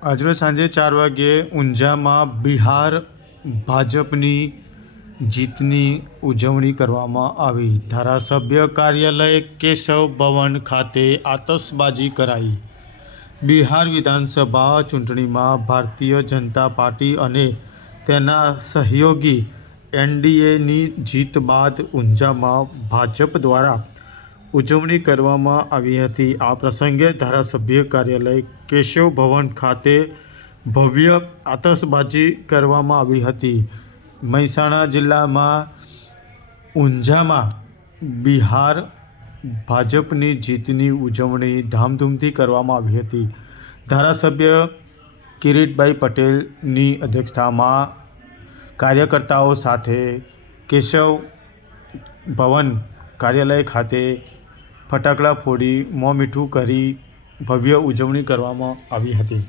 આજરોજ સાંજે ચાર વાગ્યે ઊંઝામાં બિહાર ભાજપની જીતની ઉજવણી કરવામાં આવી. ધારાસભ્ય કાર્યાલય કેશવ ભવન ખાતે આતશબાજી કરાઈ. બિહાર વિધાનસભા ચૂંટણીમાં ભારતીય જનતા પાર્ટી અને તેના સહયોગી એનડીએની જીત બાદ ઊંઝામાં ભાજપ દ્વારા ઉજવણી કરવામાં આવી હતી. આ પ્રસંગે ધારાસભ્ય કાર્યાલય કેશવ ભવન ખાતે ભવ્ય આતશબાજી કરવામાં આવી હતી. મહેસાણા જિલ્લામાં ઊંઝામાં બિહાર ભાજપની જીતની ઉજવણી ધામધૂમથી કરવામાં આવી હતી. ધારાસભ્ય કિરીટભાઈ પટેલની અધ્યક્ષતામાં કાર્યકર્તાઓ સાથે કેશવ ભવન કાર્યાલય ખાતે ફટાકડા ફોડી મોં મીઠું કરી ભવ્ય ઉજવણી કરવામાં આવી હતી.